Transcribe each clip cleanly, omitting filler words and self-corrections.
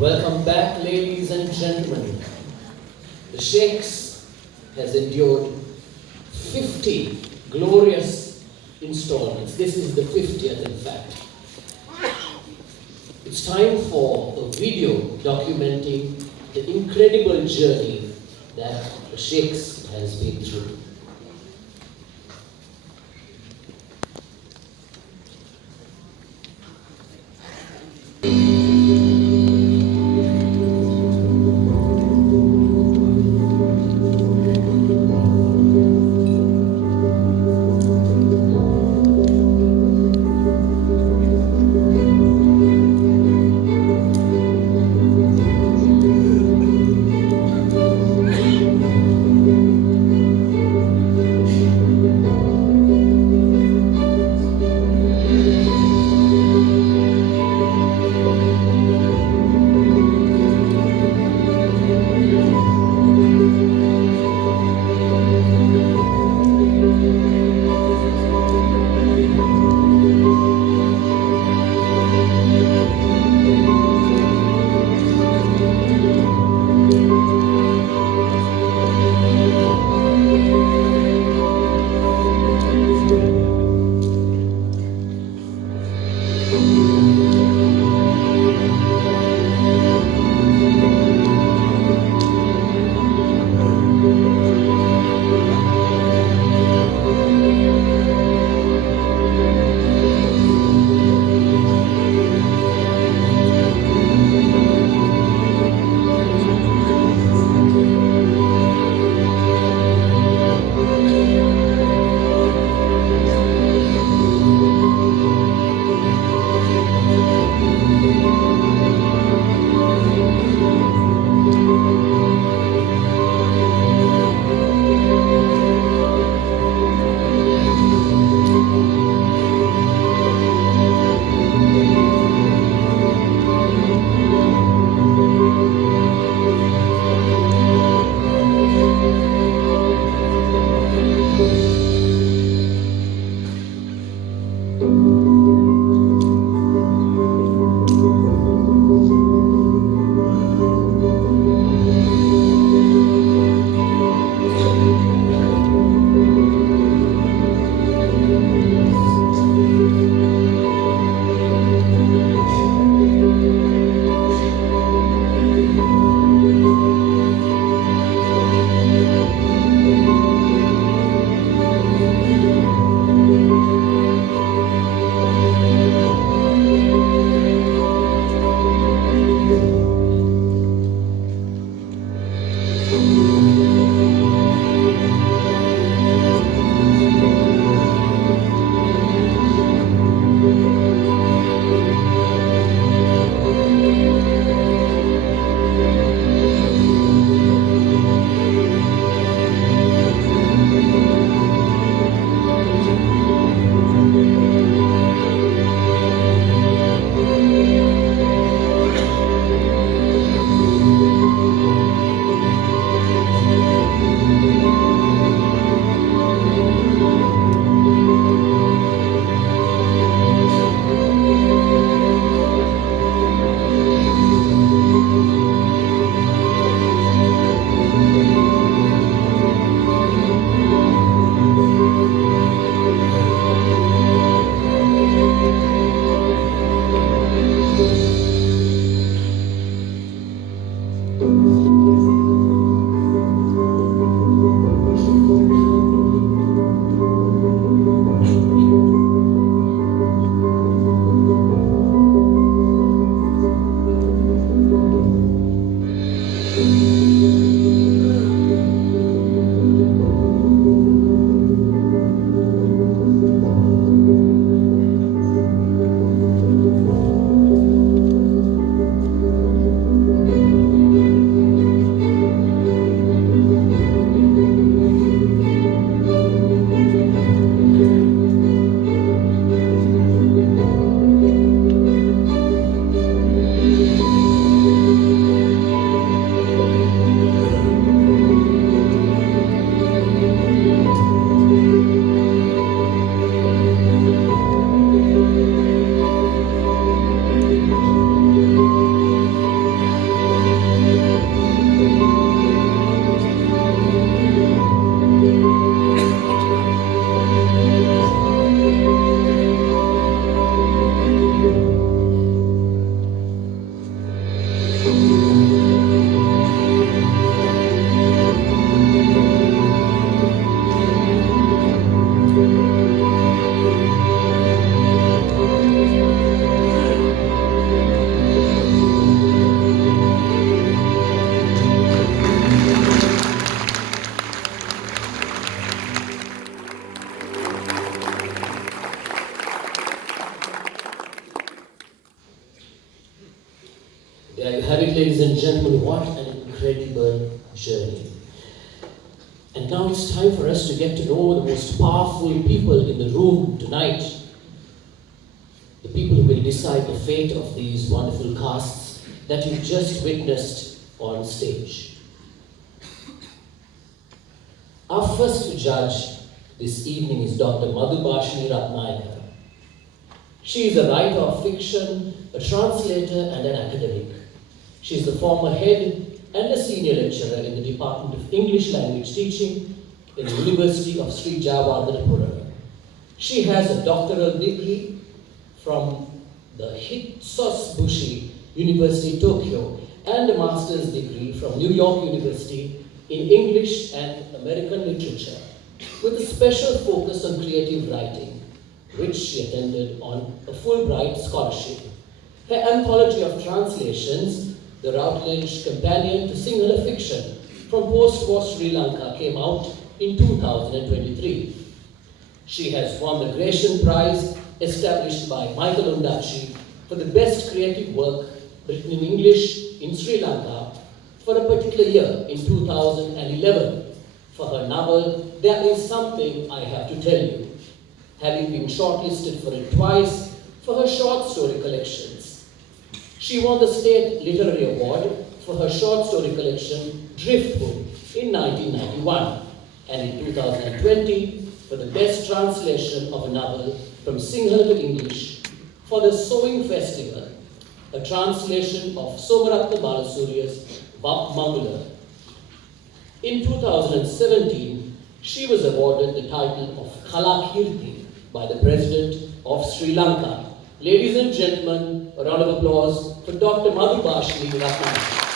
Welcome back, ladies and gentlemen. The Shakes has endured 50 glorious installments. This is the 50th, in fact. It's time for a video documenting the incredible journey that the Shakes has been through. There you have it, ladies and gentlemen. What an incredible journey. And now it's time for us to get to know the most powerful people in the room tonight. The people who will decide the fate of these wonderful casts that you've just witnessed on stage. Our first judge this evening is Dr. Madhubhashini Ratnayake. She is a writer of fiction, a translator, and an academic. She is the former head and a senior lecturer in the Department of English Language Teaching in the University of Sri Warnakulasuriya. She has a doctoral degree from the Hitsusbushi University, Tokyo, and a master's degree from New York University in English and American literature, with a special focus on creative writing, which she attended on a Fulbright scholarship. Her anthology of translations, The Routledge Companion to Sinhala Fiction from Post-War Sri Lanka, came out in 2023. She has won the Gratian Prize established by Michael Ondaatje for the best creative work written in English in Sri Lanka for a particular year in 2011 for her novel, There Is Something I Have to Tell You, having been shortlisted for it twice for her short story collections. She won the State Literary Award for her short story collection, Driftwood, in 1991, and in 2020 for the best translation of a novel from Sinhala to English for the Sowing Festival, a translation of Ratnayake Vap Mangala. In 2017, she was awarded the title of Kalakirti by the President of Sri Lanka. Ladies and gentlemen, a round of applause for Dr. Madhubhashini Ratnayake.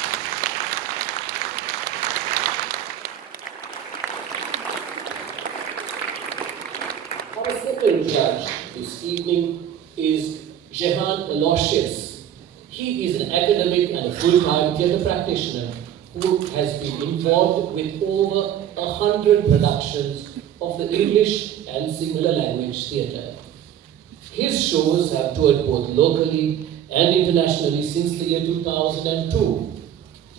Our second judge this evening is Jehan Aloysius. He is an academic and a full-time theatre practitioner who has been involved with over 100 productions of the English and Sinhala language theatre. His shows have toured both locally and internationally since the year 2002.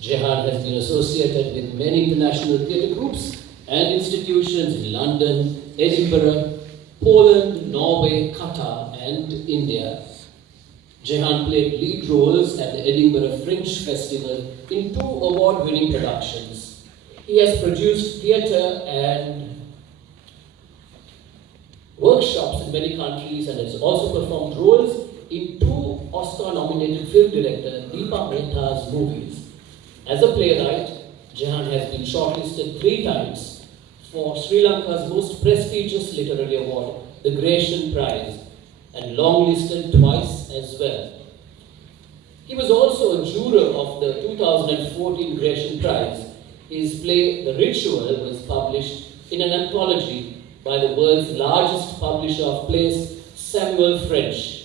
Jehan has been associated with many international theatre groups and institutions in London, Edinburgh, Poland, Norway, Qatar, and India. Jehan played lead roles at the Edinburgh Fringe Festival in 2 award-winning productions. He has produced theatre and workshops in many countries and has also performed roles in 2 Oscar-nominated film director Deepa Mehta's movies. As a playwright, Jehan has been shortlisted 3 times for Sri Lanka's most prestigious literary award, the Gratian Prize, and longlisted twice as well. He was also a juror of the 2014 Gratian Prize. His play, The Ritual, was published in an anthology by the world's largest publisher of plays, Samuel French.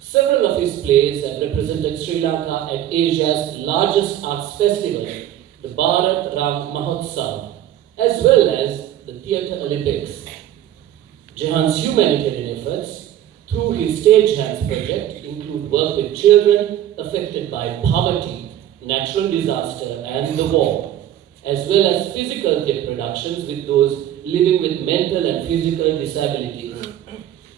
Several of his plays have represented Sri Lanka at Asia's largest arts festival, the Bharat Ram Mahotsav, as well as the Theatre Olympics. Jehan's humanitarian efforts through his Stage Hands project include work with children affected by poverty, natural disaster, and the war, as well as physical theatre productions with those living with mental and physical disability.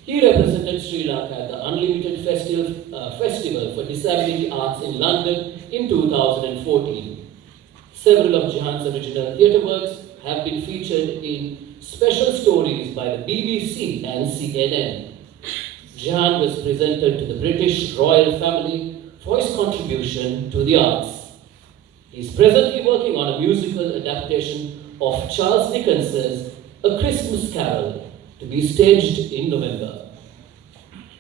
He represented Sri Lanka at the Unlimited Festival for Disability Arts in London in 2014. Several of Jehan's original theatre works have been featured in special stories by the BBC and CNN. Jehan was presented to the British royal family for his contribution to the arts. He is presently working on a musical adaptation of Charles Dickens's A Christmas Carol, to be staged in November.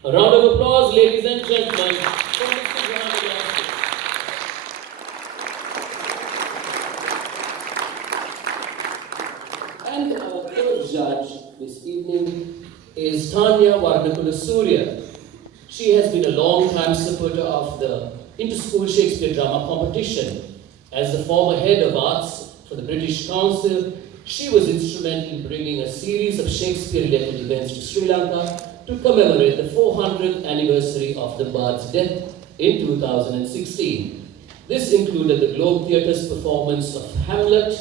A round of applause, ladies and gentlemen, for Mr. Jehan Aloysius. And our third judge this evening is Tanya Warnakulasuriya. She has been a long-time supporter of the Inter-School Shakespeare Drama Competition. As the former head of arts for the British Council, she was instrumental in bringing a series of Shakespeare-related events to Sri Lanka to commemorate the 400th anniversary of the Bard's death in 2016. This included the Globe Theatre's performance of Hamlet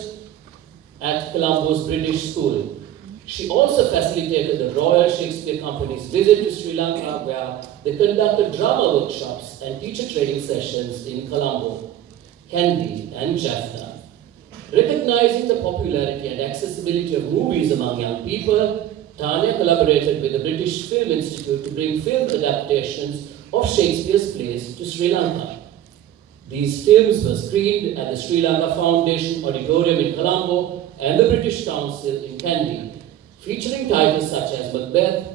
at Colombo's British School. She also facilitated the Royal Shakespeare Company's visit to Sri Lanka, where they conducted drama workshops and teacher training sessions in Colombo, Kandy, and Jaffna. Recognizing the popularity and accessibility of movies among young people, Tanya collaborated with the British Film Institute to bring film adaptations of Shakespeare's plays to Sri Lanka. These films were screened at the Sri Lanka Foundation Auditorium in Colombo and the British Council in Kandy, featuring titles such as Macbeth,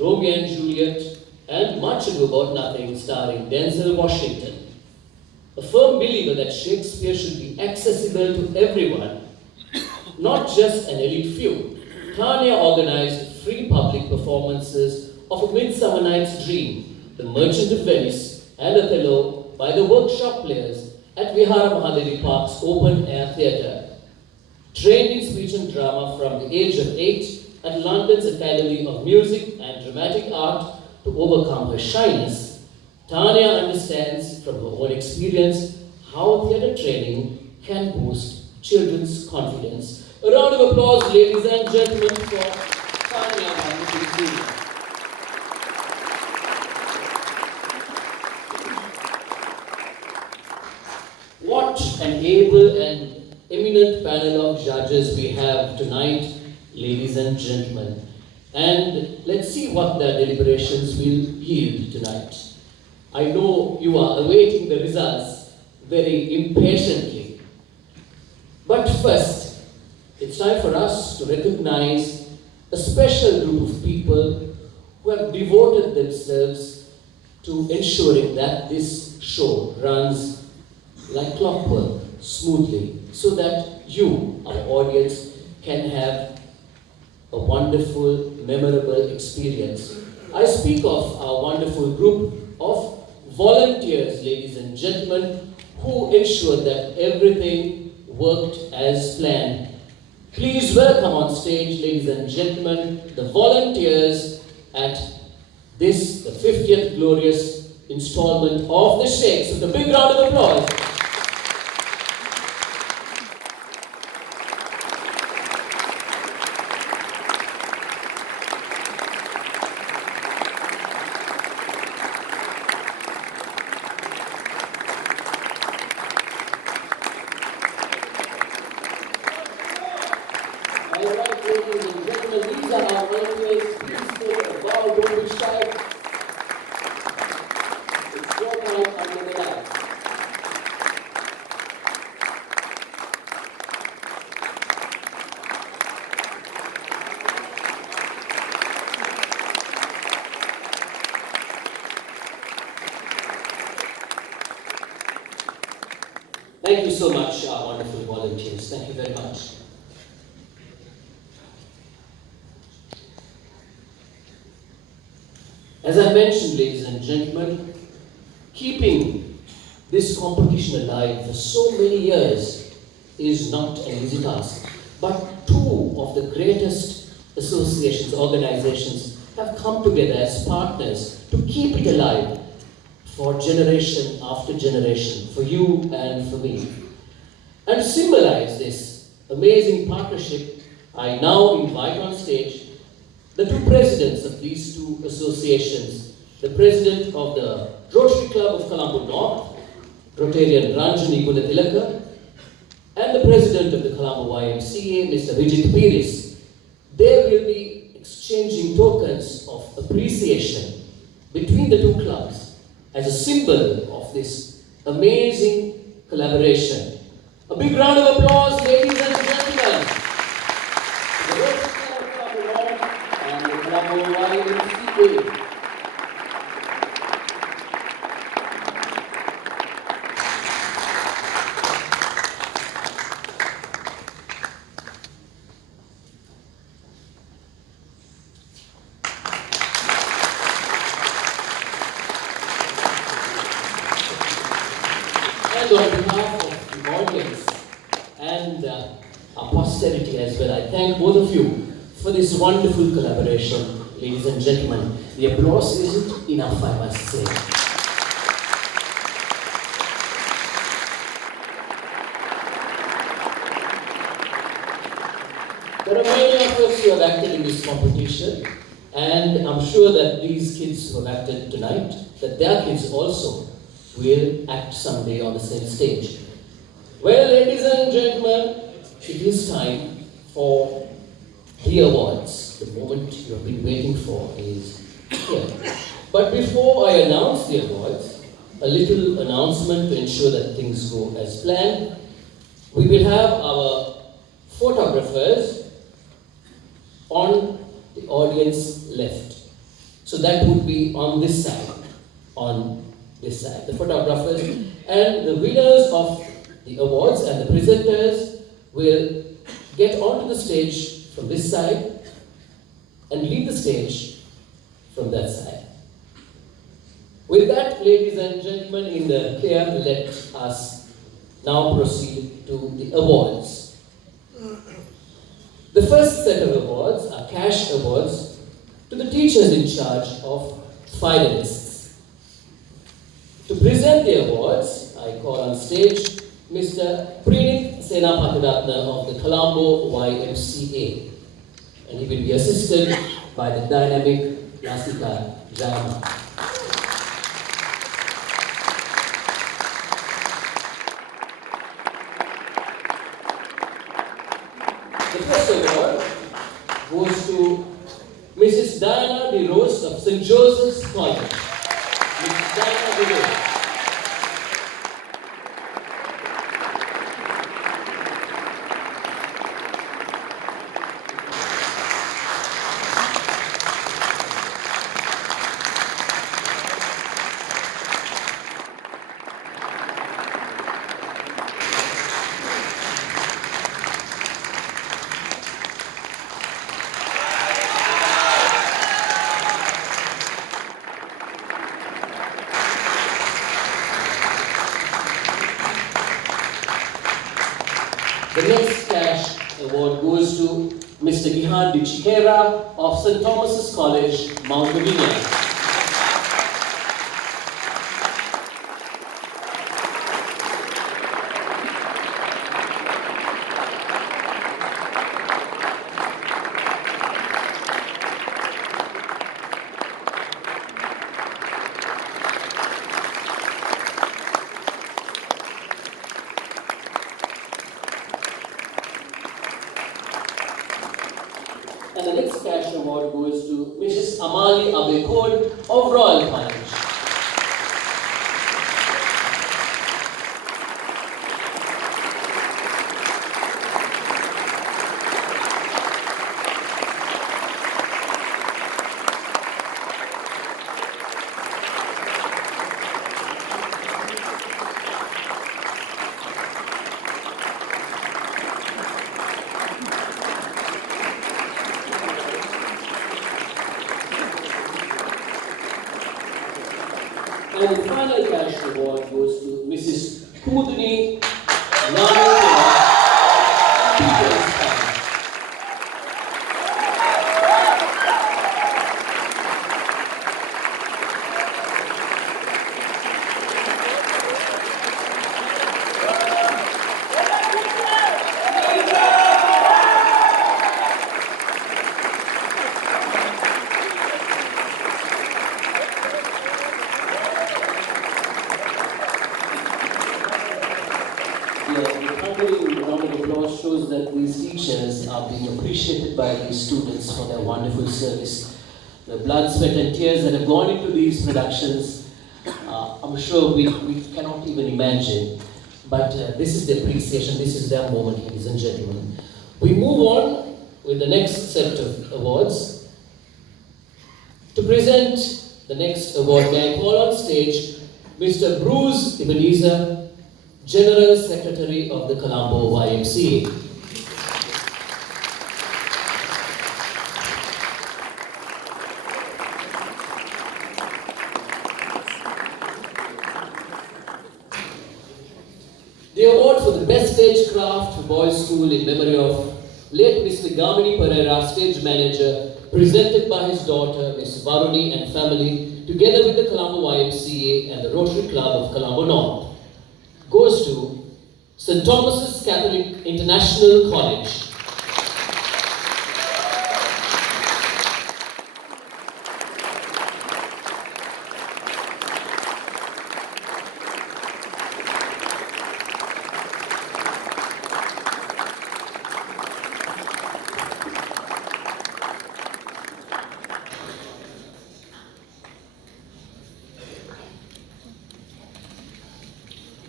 Romeo and Juliet, and Much Ado About Nothing, starring Denzel Washington. A firm believer that Shakespeare should be accessible to everyone, not just an elite few, Tanya organized free public performances of A Midsummer Night's Dream, The Merchant of Venice, and Othello by the workshop players at Vihara Mahadevi Park's open-air theatre. Trained in speech and drama from the age of 8 at London's Academy of Music and Dramatic Art to overcome her shyness, Tanya understands from her own experience how theatre training can boost children's confidence. A round of applause, ladies and gentlemen, for Tanya Madhubhashini. What an able and eminent panel of judges we have tonight, ladies and gentlemen. And let's see what their deliberations will yield tonight. I know you are awaiting the results very impatiently. But first, it's time for us to recognize a special group of people who have devoted themselves to ensuring that this show runs like clockwork, smoothly, so that you, our audience, can have a wonderful, memorable experience. I speak of our wonderful group of volunteers, ladies and gentlemen, who ensured that everything worked as planned. Please welcome on stage, ladies and gentlemen, the volunteers at this, the 50th glorious installment of the Shakes. With a big round of applause. Thank you so much, our wonderful volunteers. Thank you very much. As I mentioned, ladies and gentlemen, keeping this competition alive for so many years is not an easy task. But two of the greatest associations, organizations have come together as partners to keep it alive for generation after generation, for you and for me. And to symbolize this amazing partnership, I now invite on stage the two presidents of these two associations, the president of the Rotary Club of Colombo North, Rotarian Ranjani Gunatilaka, and the president of the Colombo YMCA, Mr. Vijit Piris. They will be exchanging tokens of appreciation between the two clubs as a symbol of this amazing collaboration. A big round of applause, ladies and gentlemen. The Rotary Club of Colombo North and the Colombo YMCA. And on behalf of the audience and our posterity as well, I thank both of you for this wonderful collaboration, ladies and gentlemen. The applause isn't enough, I must say. There are many of us who have acted in this competition, and I'm sure that these kids who have acted tonight, that their kids also will act someday on the same stage. Well, ladies and gentlemen, it is time for the awards. The moment you have been waiting for is here. But before I announce the awards, a little announcement to ensure that things go as planned. We will have our photographers on the audience left. So that would be on this side. The photographers and the winners of the awards and the presenters will get onto the stage from this side and leave the stage from that side. With that, ladies and gentlemen, in the clear, let us now proceed to the awards. The first set of awards are cash awards to the teachers in charge of finalists. To present the awards, I call on stage Mr. Prinit Senapatiratna of the Colombo YMCA, and he will be assisted by the dynamic Lasika Jama. The first award goes to Mrs. Diana De Rose of St. Joseph's College. Mrs. Diana De Rose. The next cash award goes to Mr. Jehan of St. Thomas's College, Mount Lavinia. And the next cash award goes to Mrs. Amali Abekod of Royal College. And the final cash award goes to Mrs. Kudni Lavinia. Shows that these teachers are being appreciated by these students for their wonderful service. The blood, sweat and tears that have gone into these productions, I'm sure we cannot even imagine. But this is the appreciation, this is their moment, ladies and gentlemen. We move on with the next set of awards. To present the next award, may I call on stage Mr. Bruce Ebenezer, General Secretary of the Colombo YMCA. The award for the Best Stagecraft for Boys School in memory of late Mr. Gamini Pereira, Stage Manager, presented by his daughter, Ms. Varuni and family, together with the Colombo YMCA and the Rotary Club of Colombo North, goes to St. Thomas's Catholic International College.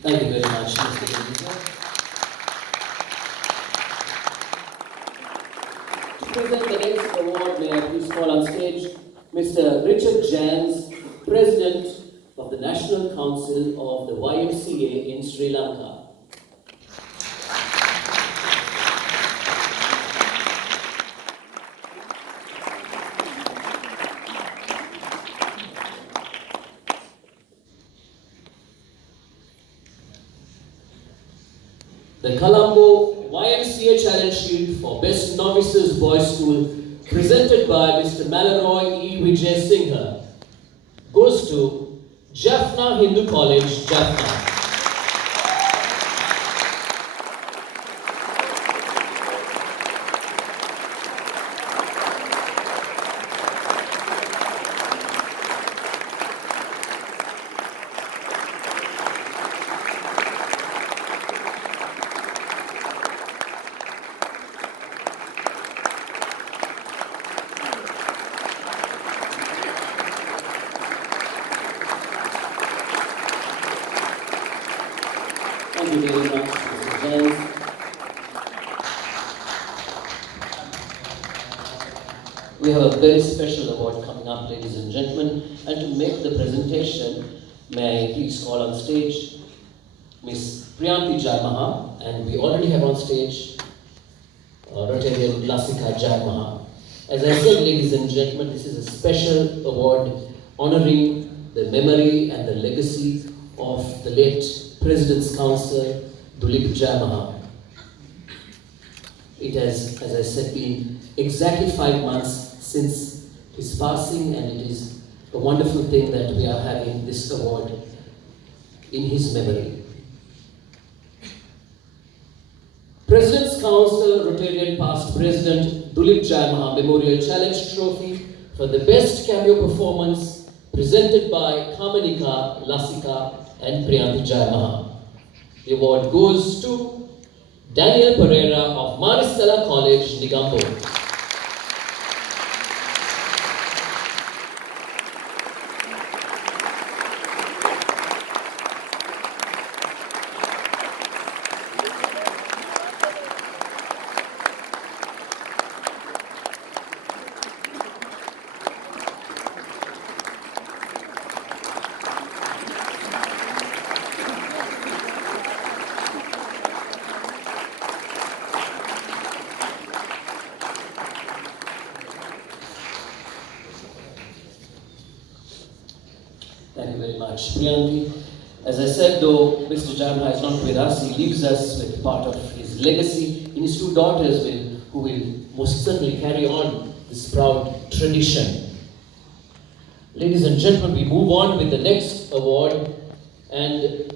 Thank you very much, Mr. Windsor. To present the next award, may I please call on stage Mr. Richard Jans, President of the National Council of the YMCA in Sri Lanka. The Colombo YMCA Challenge Shield for Best Novices Boys School, presented by Mr. Malaroy E. Vijay Singha, goes to Jaffna Hindu College, Jaffna. Thank you very much, Mr. James. We have a very special award coming up, ladies and gentlemen, and to make the presentation, may I please call on stage Miss Priyanti Jarmaha, and we already have on stage Rotarian Lasika Jarmaha. As I said, ladies and gentlemen, this is a special award honoring the memory and the legacy of the late President's Counsel, Dulip Jarmaha. It has, as I said, been exactly 5 months since his passing, and it is a wonderful thing that we are having this award in his memory. President's Council Rotarian Past President Dulip Jarmaha Memorial Challenge Trophy for the Best Cameo Performance, presented by Kamanika, Lasika and Priyanti Jarmaha. The award goes to Daniel Pereira of Maristella College, Negombo. Thank you very much, Priyanti. As I said, though Mr. Jarmaha is not with us, he leaves us with part of his legacy in his 2 daughters who will most certainly carry on this proud tradition. Ladies and gentlemen, we move on with the next award, and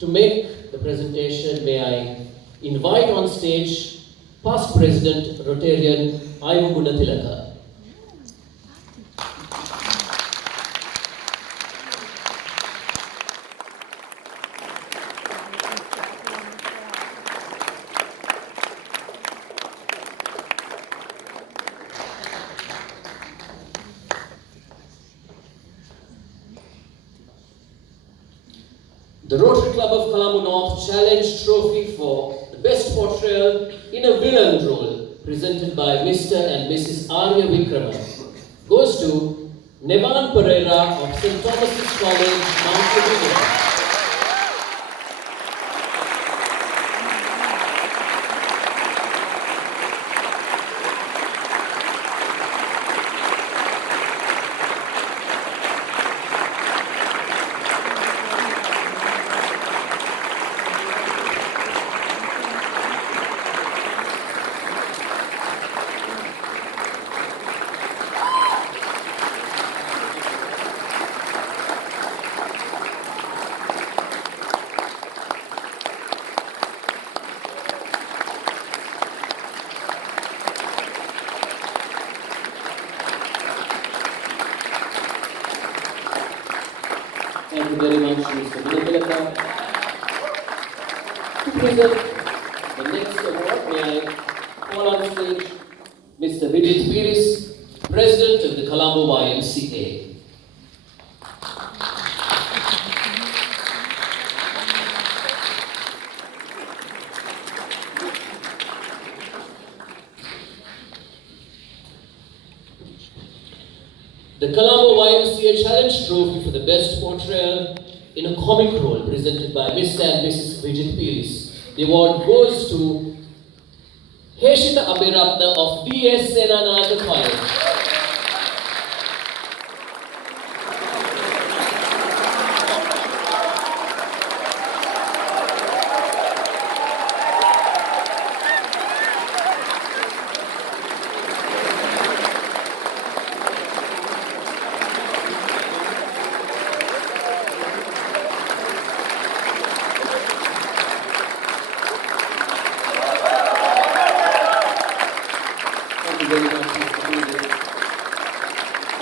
to make the presentation, may I invite on stage past President Rotarian Aivu Gunatilaka. The Rotary Club of Colombo North Challenge Trophy for the Best Portrayal in a Villain Role, presented by Mr. and Mrs. Arya Vikrama, goes to Nevan Pereira of St. Thomas's College, Mount Lavinia. Thank you very much, Mr. Vinodilaka. To present the next award, may I call on stage Mr. Vidit Piris, President of the Colombo YMCA. The Colombo YMCA Challenge Trophy for the Best Portrayal in a Comic Role presented by Mr. and Mrs. Vijit Piris. The award goes to Heshita Abhiratna of D.S. Senanayaka College.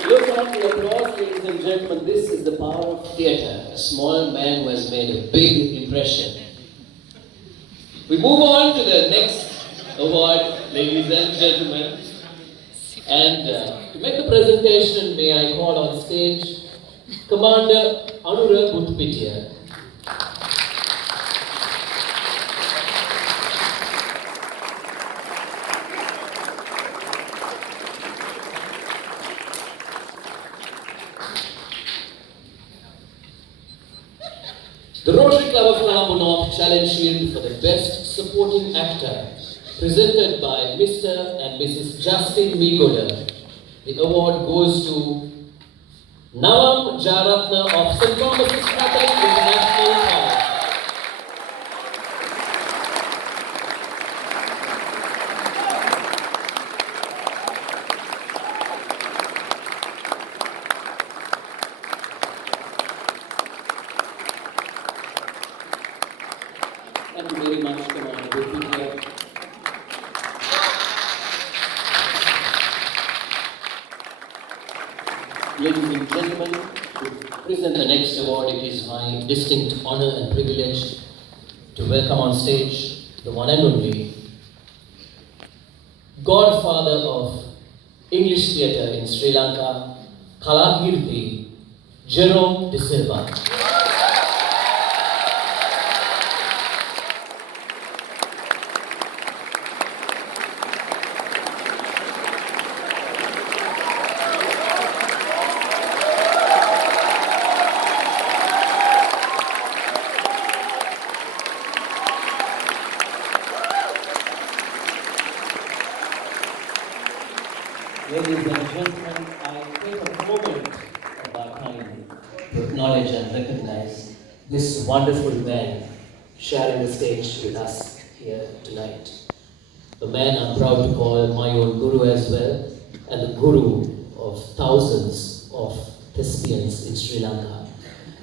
Look at the applause, ladies and gentlemen. This is the power of theatre. A small man who has made a big impression. We move on to the next award, ladies and gentlemen. And to make the presentation, may I call on stage Commander Anura Butpitia. The Rotary Club of Colombo North Challenge Shield for the Best Supporting Actor, presented by Mr. and Mrs. Justin Migoda. The award goes to Navam Jaratna of St. Thomas's Catholic International College. Thank you very much, Commander Butpitia. Ladies and gentlemen, to present the next award, it is my distinct honor and privilege to welcome on stage the one and only godfather of English theatre in Sri Lanka, Kalakirti, Jerome De Silva. Ladies and gentlemen, I take a moment of our time to acknowledge and recognize this wonderful man sharing the stage with us here tonight. A man I'm proud to call my own guru as well, and the guru of thousands of Thespians in Sri Lanka.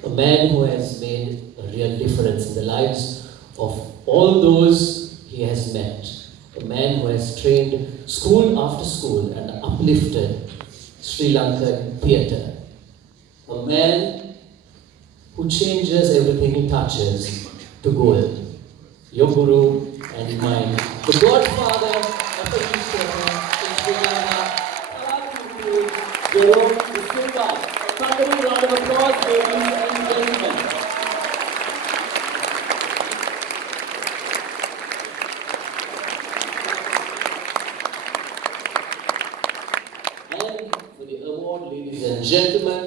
A man who has made a real difference in the lives of all those he has met. A man who has trained school after school and uplifted Sri Lankan theatre. A man who changes everything he touches to gold. Your guru and mine, the godfather of English theatre in Sri Lanka, Jerome De Silva. A thunderous round of applause, ladies and gentlemen. Ladies and gentlemen,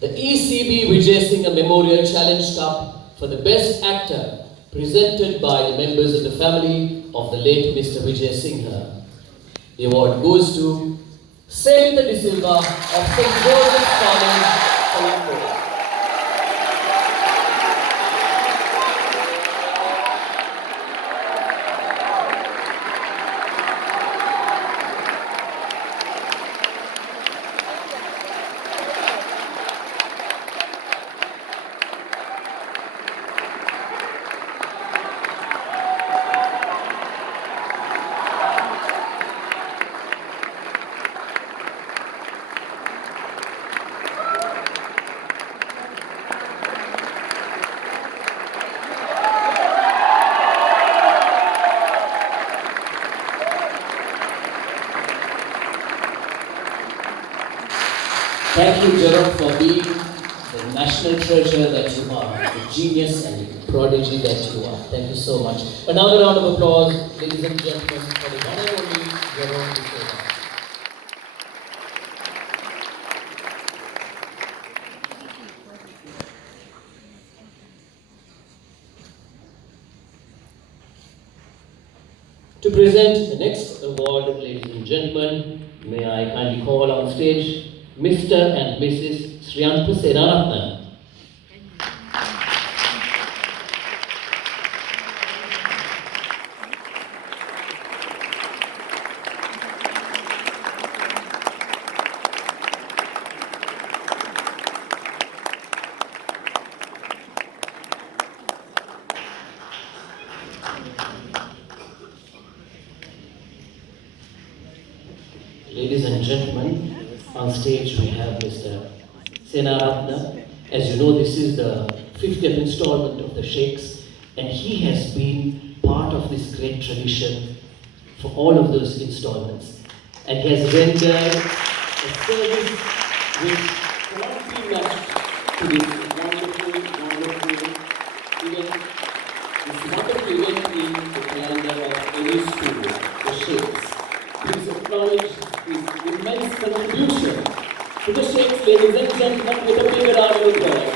the ECB Vijay Singha Memorial Challenge Cup for the Best Actor, presented by the members of the family of the late Mr. Vijay Singha. The award goes to Savita De Silva of St. Joseph's College, Colombo. Thank you, Jerome, for being the national treasure that you are, the genius and prodigy that you are. Thank you so much. Another round of applause, ladies and gentlemen, for the one and only Jerome De Silva. To present the next award, ladies and gentlemen, may I kindly call on stage Mr. and Mrs. Sri Lanka. Ladies and gentlemen, on stage we have Mr. Senaratna. As you know, this is the 50th installment of the Shakes, and he has been part of this great tradition for all of those installments. And he has rendered a service which cannot be matched to this wonderful event. This wonderful event in the calendar of any school, the Shakes. Please acknowledge his immense contribution to the Shakes, ladies and gentlemen, with a big round of applause.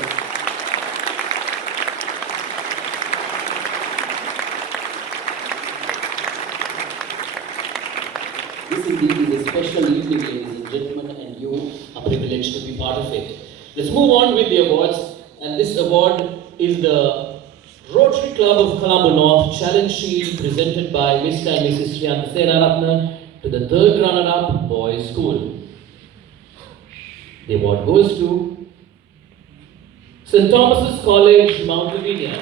This indeed is a special evening, ladies and gentlemen, and you are privileged to be part of it. Let's move on with the awards, and this award is the Rotary Club of Colombo North Challenge Shield presented by Mr. and Mrs. Sri Lanka to the third runner-up boys school. The award goes to St. Thomas's College, Mount Lavinia.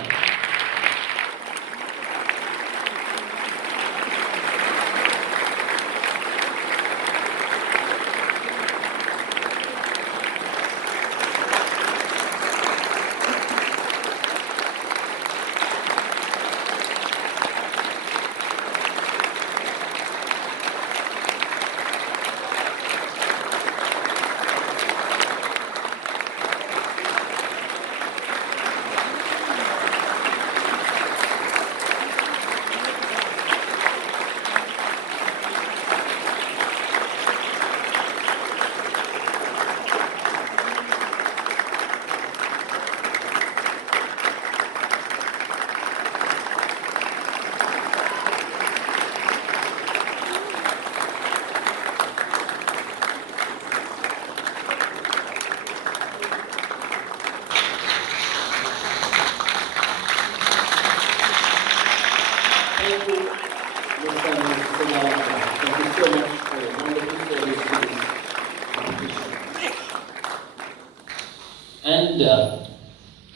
And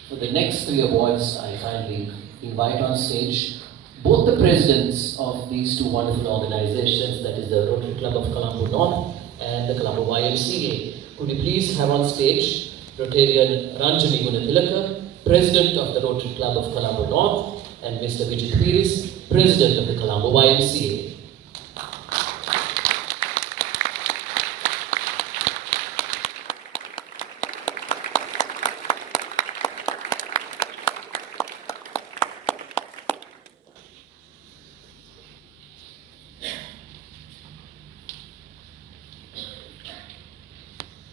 for the next three awards, I kindly invite on stage both the presidents of these two wonderful organizations, that is the Rotary Club of Colombo North and the Colombo YMCA. Could you please have on stage Rotarian Ranjani Gunathilaka, President of the Rotary Club of Colombo North, and Mr. Vijay Piris, President of the Colombo YMCA.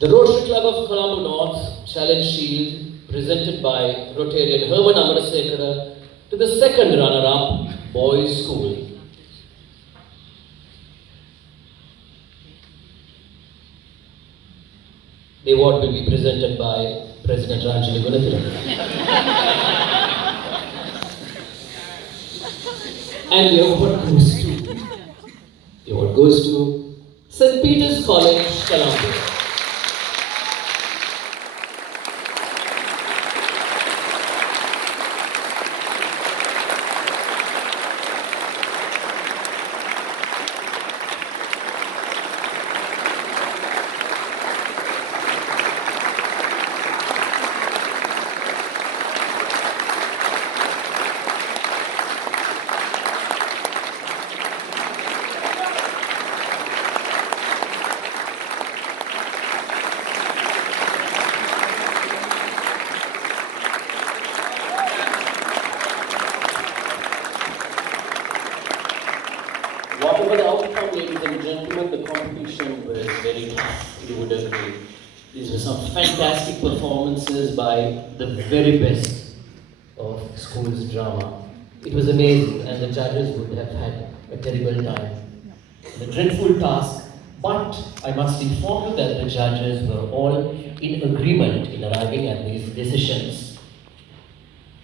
The Rotary Club of Colombo North Challenge Shield presented by Rotarian Herman Amarasekara to the second runner-up, Boys School. The award will be presented by President Ranjani Gunathilaka. And the award goes to St. Peter's College, Colombo. Whatever the outcome, ladies and gentlemen, the competition was very tough, you would agree. These were some fantastic performances by the very best of school's drama. It was amazing, and the judges would have had a terrible time, a dreadful task, but I must inform you that the judges were all in agreement in arriving at these decisions.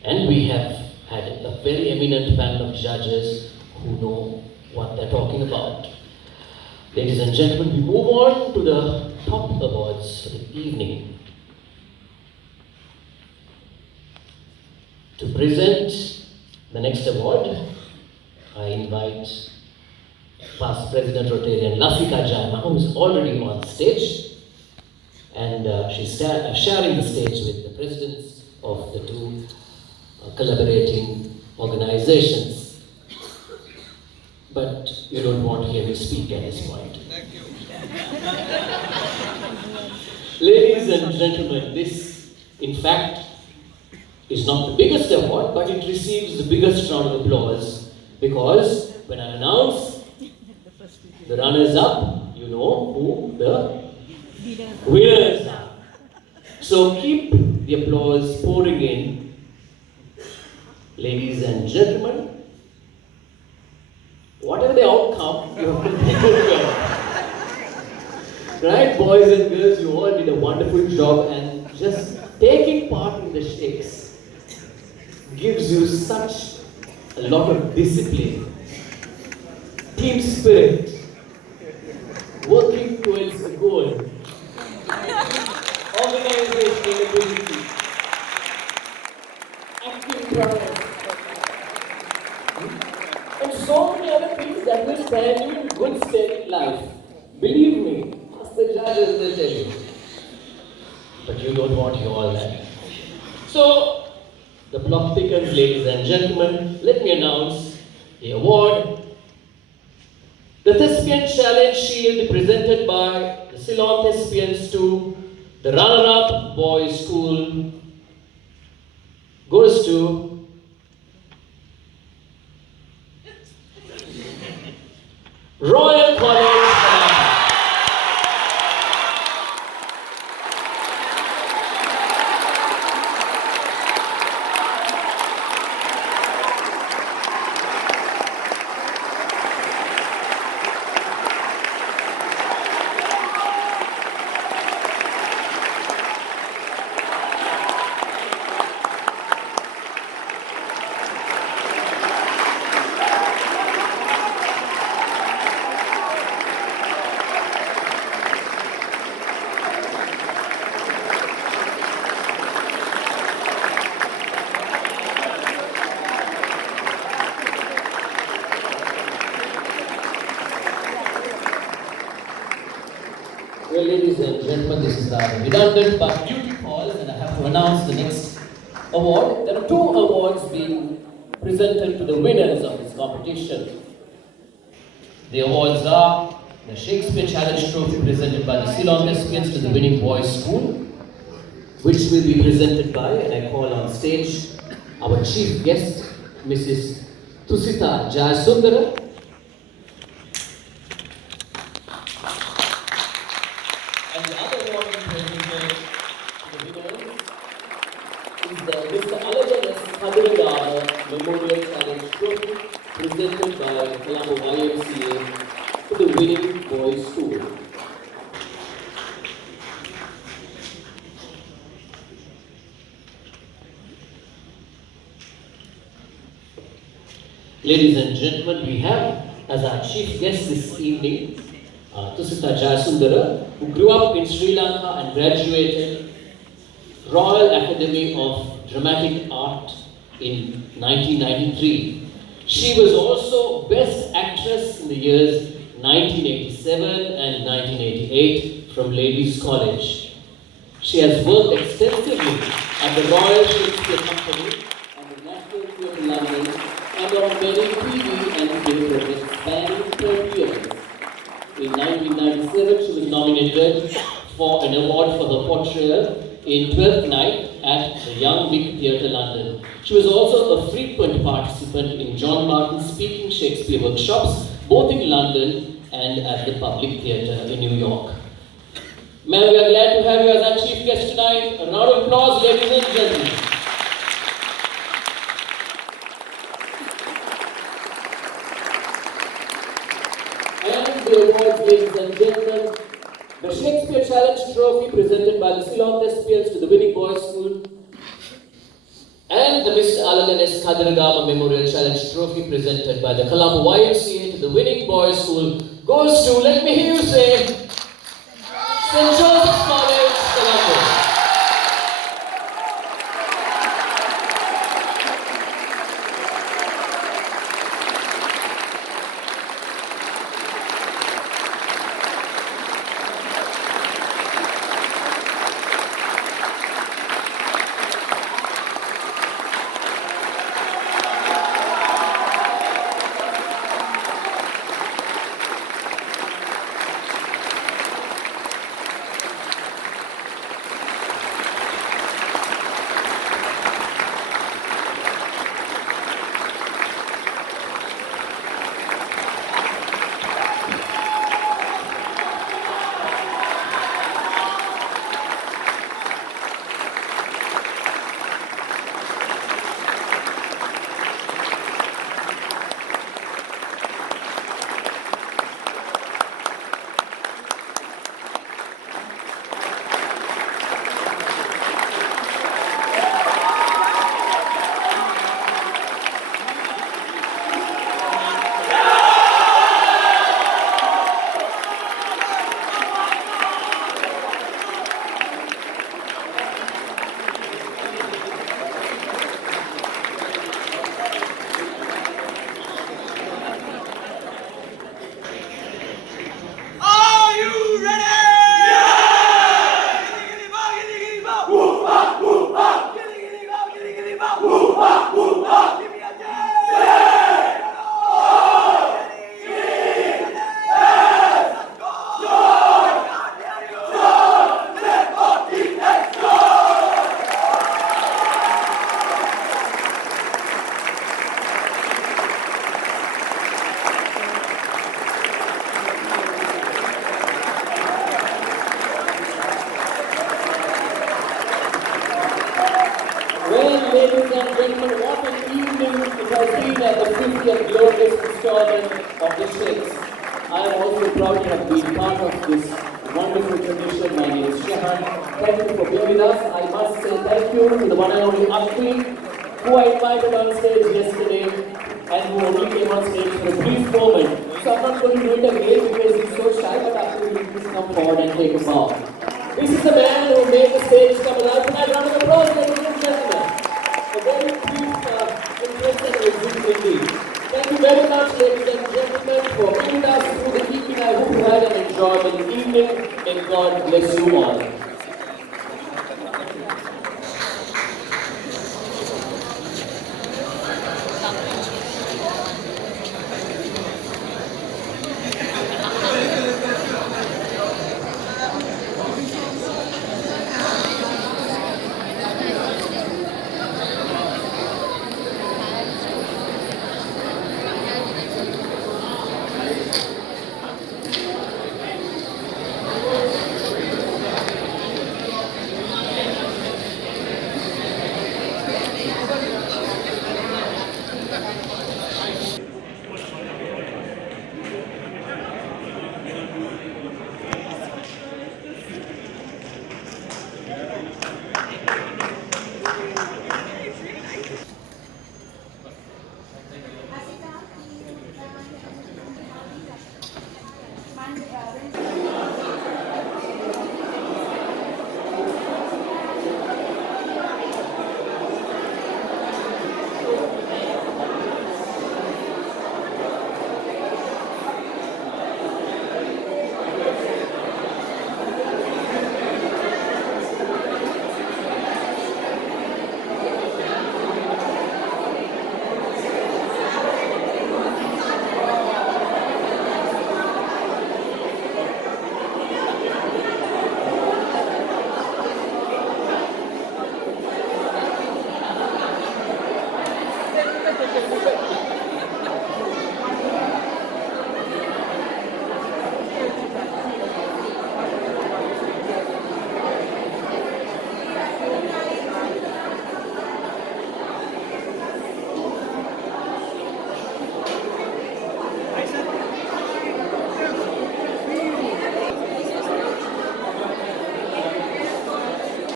And we have had a very eminent panel of judges who know what they're talking about. Ladies and gentlemen, we move on to the top awards for the evening. To present the next award, I invite past President Rotarian Jehan, who is already on stage, and she's sharing the stage with the presidents of the two collaborating organizations. But you don't want to hear me speak at this point. Thank you. Ladies and gentlemen, this, in fact, is not the biggest award, but it receives the biggest round of applause because when I announce the runners-up, you know who the winners are. So keep the applause pouring in. Ladies and gentlemen, whatever the outcome, you have to be good. Right, boys and girls, you all did a wonderful job, and just taking part in the Shakes gives you such a lot of discipline, team spirit, working towards a goal, organizational ability, active progress, and so many other things that will stand you in good stead in life. Believe me, ask the judges, will tell you. But you don't want to hear all that. So, the block thickens, ladies and gentlemen. Let me announce the award. The Thespian Challenge Shield presented by the Ceylon Thespians to the runner-up boys' school goes to Royal College. Well, ladies and gentlemen, this is rather redundant but duty calls, and I have to announce the next award. There are two awards being presented to the winners of this competition. The awards are the Shakespeare Challenge Trophy presented by the Ceylon Thespians to the winning boys' school, which will be presented by, and I call on stage, our chief guest, Mrs. Tusita Jayasundara. And the other award presented to the winners is the Mr. Aloysius Memorial Challenge Trophy presented by the Colombo YMCA to the winning boys' school. Ladies and gentlemen, we have as our chief guest this evening Tusita Jayasundara, who grew up in Sri Lanka and graduated Royal Academy of Dramatic Art in 1993. She was also Best Actress in the years 1987 and 1988 from Ladies College. She has worked extensively at the Royal Shakespeare Company and the National Theatre London and on many TV and film projects spanning 30 years. In 1997, she was nominated for an award for her portrayal in 12th Night at the Young Vic Theatre London. She was also a frequent participant in John Martin's Speaking Shakespeare workshops, both in London and at the Public Theatre in New York. Ma'am, we are glad to have you as our chief guest tonight. A round of applause, ladies and gentlemen. the awards, ladies and gentlemen. The Shakespeare Challenge Trophy presented by the Ceylon Thespians to the winning boys' school. And the Mr. Alagan S. Kadiragama Memorial Challenge Trophy presented by the Colombo YMCA to the winning boys' school goes to, let me hear you say, St. Joseph's College, Colombo. Ladies and gentlemen, what an evening it has been at the 50th glorious installment of the Shakes. I am also proud to have been part of this wonderful tradition. My name is Jehan. Thank you for being with us. I must say thank you to the one and only Akhi, who I invited on stage yesterday and who only came on stage for a brief moment. So I'm not going to do it again because he's so shy, but Akhi will please come forward and take a bow. This is the man who made the stage come alive. Tonight, round of applause, ladies and gentlemen. A very brief impression is indeed. Thank you very much, ladies and gentlemen, for being with us through the evening. I hope you had an enjoyable evening, and God bless you all.